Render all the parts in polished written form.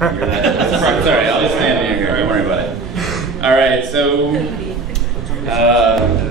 Sorry, I'll just stand near here. Don't worry about it. All right, so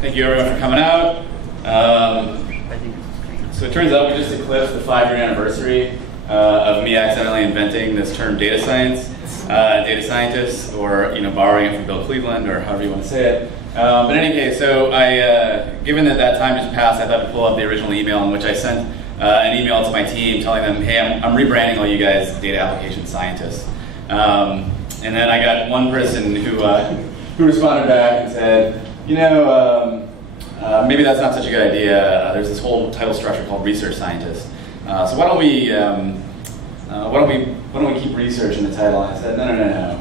thank you everyone for coming out. So it turns out we just eclipsed the 5-year anniversary of me accidentally inventing this term data scientist, or borrowing it from Bill Cleveland, or however you want to say it. But in any case, so given that time just passed, I thought to pull up the original email in which I sent an email to my team telling them, hey, I'm rebranding all you guys data application scientists. And then I got one person who responded back and said, maybe that's not such a good idea. There's this whole title structure called research scientist. So why don't we keep research in the title? And I said, no.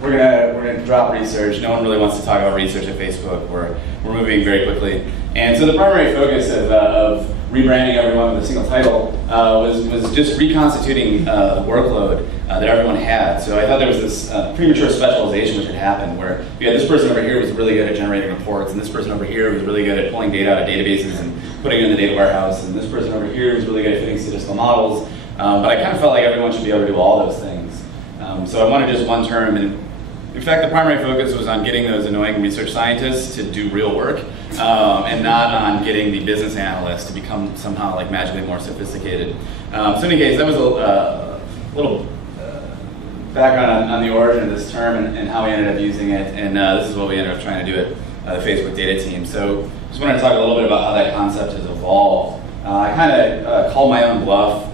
We're gonna drop research. No one really wants to talk about research at Facebook. We're moving very quickly. And so the primary focus of rebranding everyone with a single title was just reconstituting the workload that everyone had. So I thought there was this premature specialization which had happened, where you had this person over here was really good at generating reports, and this person over here was really good at pulling data out of databases and putting it in the data warehouse, and this person over here was really good at fitting statistical models. But I kind of felt like everyone should be able to do all those things. So I wanted just one term, and in fact, the primary focus was on getting those annoying research scientists to do real work, and not on getting the business analysts to become somehow like magically more sophisticated. So in any case, that was a little background on the origin of this term and how we ended up using it, and this is what we ended up trying to do at the Facebook data team. So just wanted to talk a little bit about how that concept has evolved. I kind of called my own bluff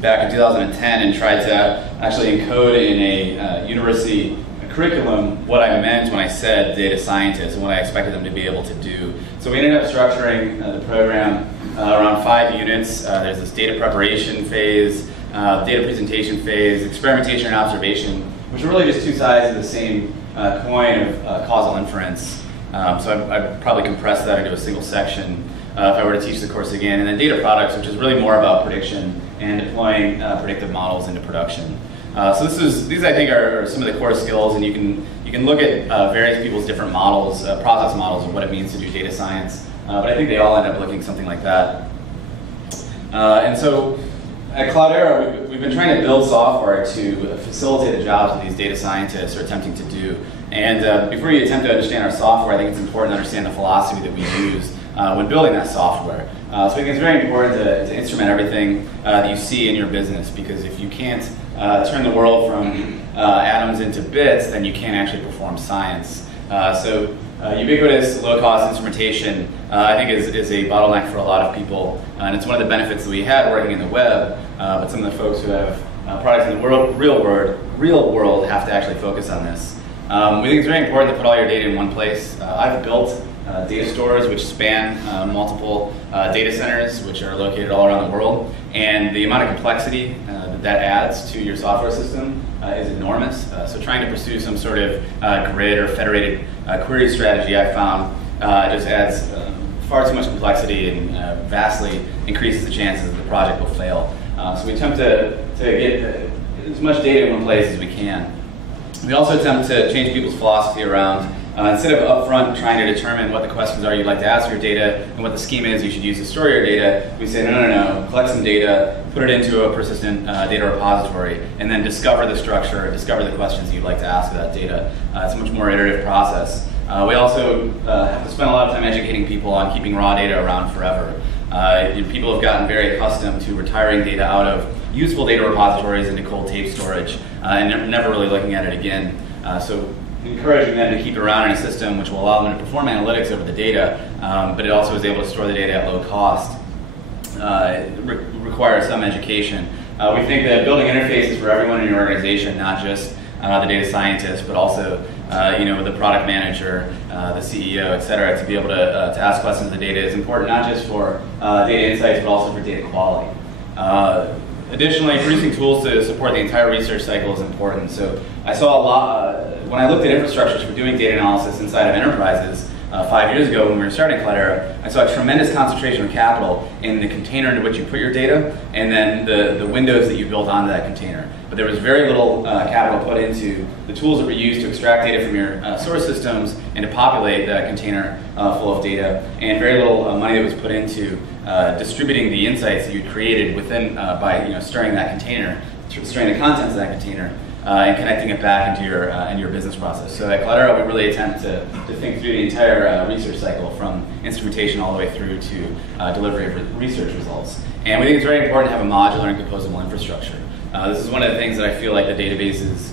back in 2010 and tried to actually encode in a university curriculum what I meant when I said data scientist and what I expected them to be able to do. So we ended up structuring the program around 5 units. There's this data preparation phase, data presentation phase, experimentation and observation, which are really just two sides of the same coin of causal inference. So I'd probably compress that into a single section if I were to teach the course again. And then data products, which is really more about prediction and deploying predictive models into production. So these I think are some of the core skills, and you can look at various people's different models, process models of what it means to do data science. But I think they all end up looking something like that. And so at Cloudera, we've been trying to build software to facilitate the jobs that these data scientists are attempting to do. And before you attempt to understand our software, I think it's important to understand the philosophy that we use when building that software. So I think it's very important to instrument everything that you see in your business, because if you can't turn the world from atoms into bits, then you can't actually perform science. So ubiquitous, low-cost instrumentation, I think is a bottleneck for a lot of people, and it's one of the benefits that we had working in the web, but some of the folks who have products in the real world have to actually focus on this. We think it's very important to put all your data in one place. I've built data stores which span multiple data centers which are located all around the world, and the amount of complexity that adds to your software system is enormous. So trying to pursue some sort of grid or federated query strategy, I found just adds far too much complexity and vastly increases the chances that the project will fail. So we attempt to get as much data in one place as we can. We also attempt to change people's philosophy around instead of upfront trying to determine what the questions are you'd like to ask your data and what the schema is you should use to store your data, we say no, collect some data, put it into a persistent data repository, and then discover the structure, discover the questions you'd like to ask of that data. It's a much more iterative process. We also have to spend a lot of time educating people on keeping raw data around forever. People have gotten very accustomed to retiring data out of useful data repositories into cold tape storage and never really looking at it again. So encouraging them to keep it around in a system which will allow them to perform analytics over the data, but it also is able to store the data at low cost. Requires some education. We think that building interfaces for everyone in your organization, not just the data scientist, but also the product manager, the CEO, et cetera, to be able to ask questions of the data is important, not just for data insights, but also for data quality. Additionally, producing tools to support the entire research cycle is important. So I saw a lot, when I looked at infrastructures for doing data analysis inside of enterprises 5 years ago when we were starting Cloudera, I saw a tremendous concentration of capital in the container into which you put your data, and then the windows that you built onto that container. But there was very little capital put into the tools that were used to extract data from your source systems and to populate that container full of data, and very little money that was put into distributing the insights that you created within by stirring that container storing the contents of that container, and connecting it back into your business process. So at Cloudera, we really attempt to think through the entire research cycle, from instrumentation all the way through to delivery of research results. And we think it's very important to have a modular and composable infrastructure. This is one of the things that I feel like the databases,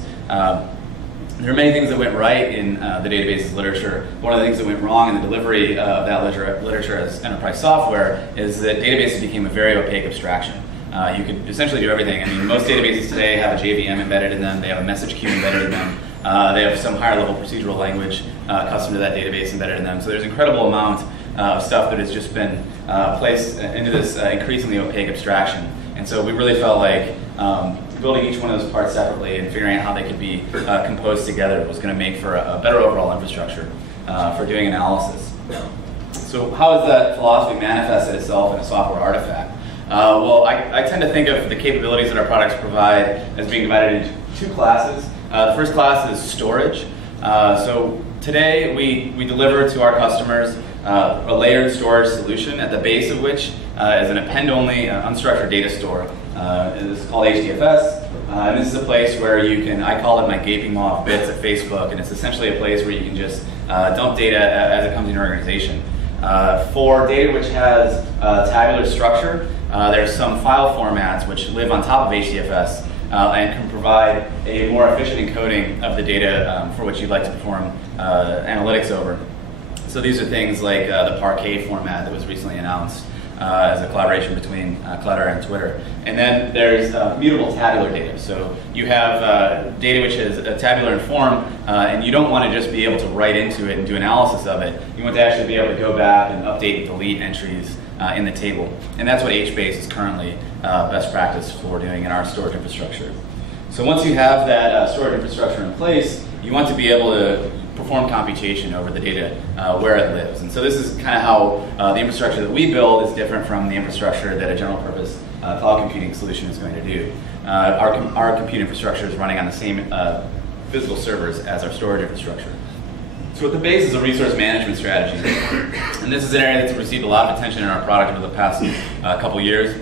there are many things that went right in the databases literature. One of the things that went wrong in the delivery of that literature as enterprise software is that databases became a very opaque abstraction. You could essentially do everything. I mean, most databases today have a JVM embedded in them. They have a message queue embedded in them. They have some higher level procedural language custom to that database embedded in them. So there's an incredible amount of stuff that has just been placed into this increasingly opaque abstraction. And so we really felt like building each one of those parts separately and figuring out how they could be composed together was going to make for a better overall infrastructure for doing analysis. So how has that philosophy manifested itself in a software artifact? Well, I tend to think of the capabilities that our products provide as being divided into two classes. The first class is storage. So today we deliver to our customers a layered storage solution, at the base of which is an append-only unstructured data store. This is called HDFS. And this is a place where you can, I call it my gaping maw of bits at Facebook, and it's essentially a place where you can just dump data as it comes in your organization. For data which has tabular structure, there's some file formats which live on top of HDFS and can provide a more efficient encoding of the data for which you'd like to perform analytics over. So these are things like the Parquet format that was recently announced as a collaboration between Cloudera and Twitter. And then there's mutable tabular data. So you have data which is tabular in form, and you don't want to just be able to write into it and do analysis of it. You want to actually be able to go back and update and delete entries in the table. And that's what HBase is currently best practice for doing in our storage infrastructure. So once you have that storage infrastructure in place, you want to be able to perform computation over the data where it lives. And so this is kind of how the infrastructure that we build is different from the infrastructure that a general purpose cloud computing solution is going to do. Our compute infrastructure is running on the same physical servers as our storage infrastructure. So at the base is a resource management strategy. And this is an area that's received a lot of attention in our product over the past couple years,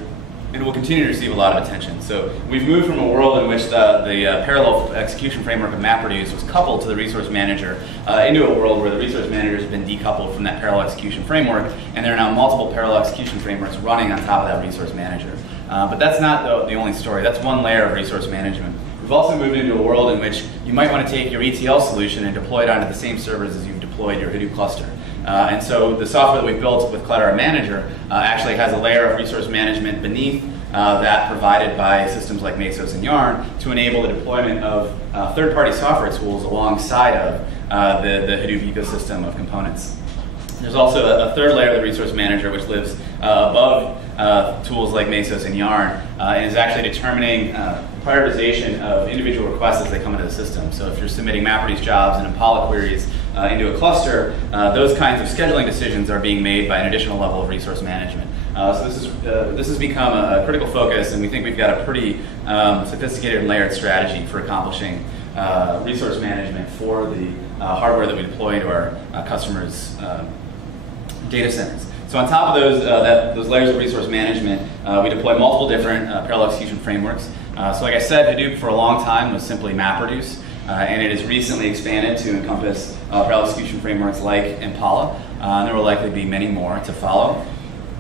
and will continue to receive a lot of attention. So we've moved from a world in which the parallel execution framework of MapReduce was coupled to the resource manager into a world where the resource manager has been decoupled from that parallel execution framework, and there are now multiple parallel execution frameworks running on top of that resource manager. But that's not the only story. That's one layer of resource management. We've also moved into a world in which you might want to take your ETL solution and deploy it onto the same servers as you've deployed your Hadoop cluster. And so the software that we've built with Cloudera Manager actually has a layer of resource management beneath that provided by systems like Mesos and Yarn to enable the deployment of third-party software tools alongside of the Hadoop ecosystem of components. There's also a third layer of the resource manager which lives above tools like Mesos and Yarn and is actually determining prioritization of individual requests as they come into the system. So if you're submitting MapReduce jobs and Impala queries into a cluster, those kinds of scheduling decisions are being made by an additional level of resource management. So this has become a critical focus, and we think we've got a pretty sophisticated and layered strategy for accomplishing resource management for the hardware that we deploy into our customers' data centers. So on top of those layers of resource management, we deploy multiple different parallel execution frameworks. So like I said, Hadoop for a long time was simply MapReduce, and it has recently expanded to encompass parallel execution frameworks like Impala. And there will likely be many more to follow.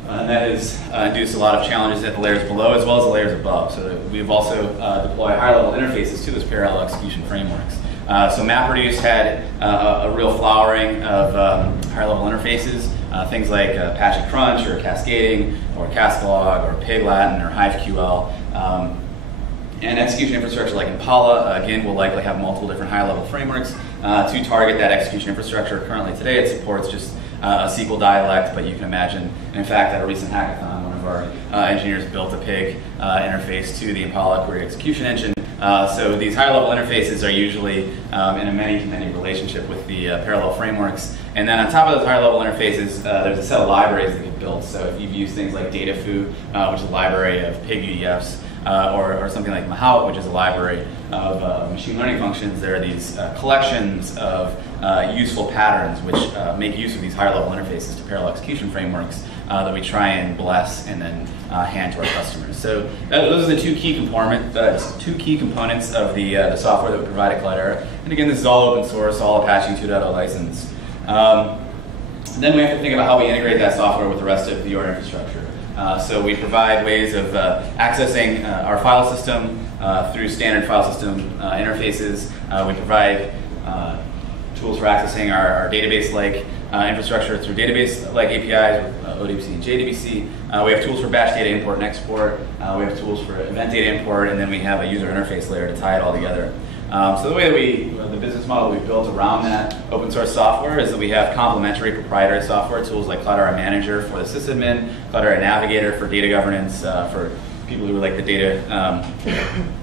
And that has induced a lot of challenges at the layers below as well as the layers above. So we've also deployed higher-level interfaces to those parallel execution frameworks. So MapReduce had a real flowering of higher-level interfaces, things like Apache Crunch or Cascading or Cascalog or Pig-Latin or HiveQL. And execution infrastructure like Impala, again, will likely have multiple different high-level frameworks to target that execution infrastructure. Currently today it supports just a SQL dialect, but you can imagine, in fact, at a recent hackathon, one of our engineers built a Pig interface to the Impala query execution engine. So these higher-level interfaces are usually in a many-to-many relationship with the parallel frameworks. And then on top of those higher-level interfaces, there's a set of libraries that get built. So if you've used things like DataFoo, which is a library of Pig UDFs, or something like Mahout, which is a library of machine learning functions, there are these collections of useful patterns which make use of these higher level interfaces to parallel execution frameworks that we try and bless and then hand to our customers. So those are the two key components of the software that we provide at Cloudera. And again, this is all open source, all Apache 2.0 licensed. Then we have to think about how we integrate that software with the rest of your infrastructure. So we provide ways of accessing our file system through standard file system interfaces. We provide tools for accessing our database-like infrastructure through database-like APIs with ODBC and JDBC. We have tools for batch data import and export. We have tools for event data import, and then we have a user interface layer to tie it all together. So the way that the business model we've built around that open source software is that we have complementary proprietary software tools like Cloudera Manager for the sysadmin, Cloudera Navigator for data governance, for people who are like the data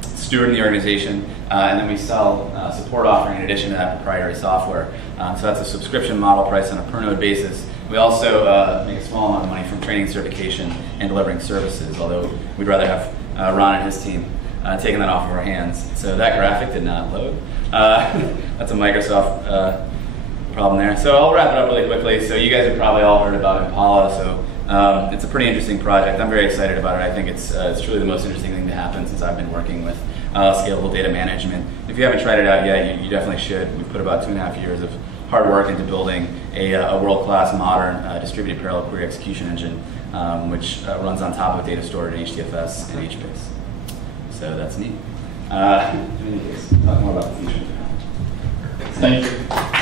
steward in the organization, and then we sell support offering in addition to that proprietary software. So that's a subscription model priced on a per node basis. We also make a small amount of money from training, certification, and delivering services, although we'd rather have Ron and his team taking that off of our hands. So that graphic did not load. That's a Microsoft problem there. So I'll wrap it up really quickly. So you guys have probably all heard about Impala. So it's a pretty interesting project. I'm very excited about it. I think it's truly the most interesting thing to happen since I've been working with scalable data management. If you haven't tried it out yet, you definitely should. We've put about 2.5 years of hard work into building a world-class, modern, distributed parallel query execution engine, which runs on top of data stored in HDFS and HBase. So that's neat. In any case, talk more about the future. Thank you.